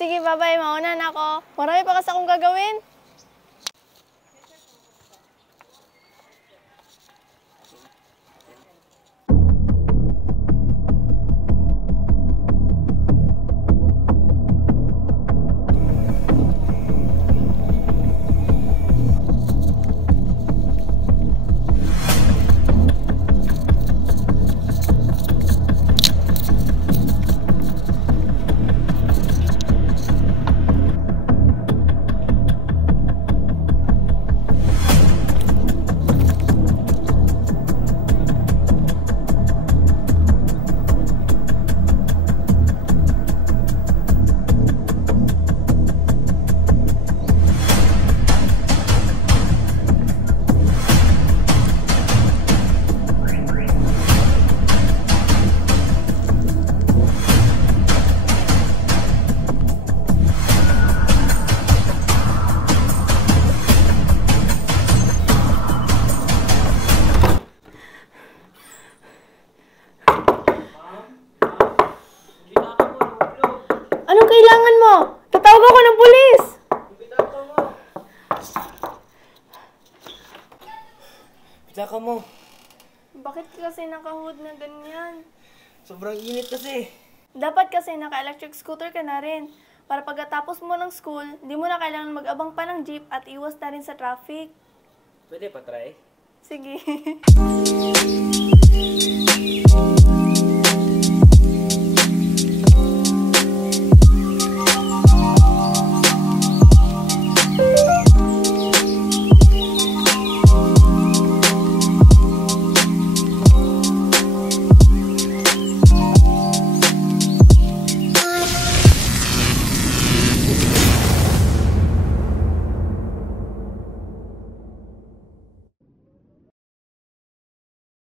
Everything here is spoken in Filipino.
Sige, bye-bye. Mauna na ako. Marami pa kasi akong gagawin. Anong kailangan mo? Tatawag ako ng pulis! Tsaka mo. Bakit ka kasi nakahood na ganyan? Sobrang init kasi. Dapat kasi naka-electric scooter ka na rin. Para pagkatapos mo ng school, di mo na kailangan mag-abang pa ng jeep at iwas na rin sa traffic. Pwede pa try? Sige.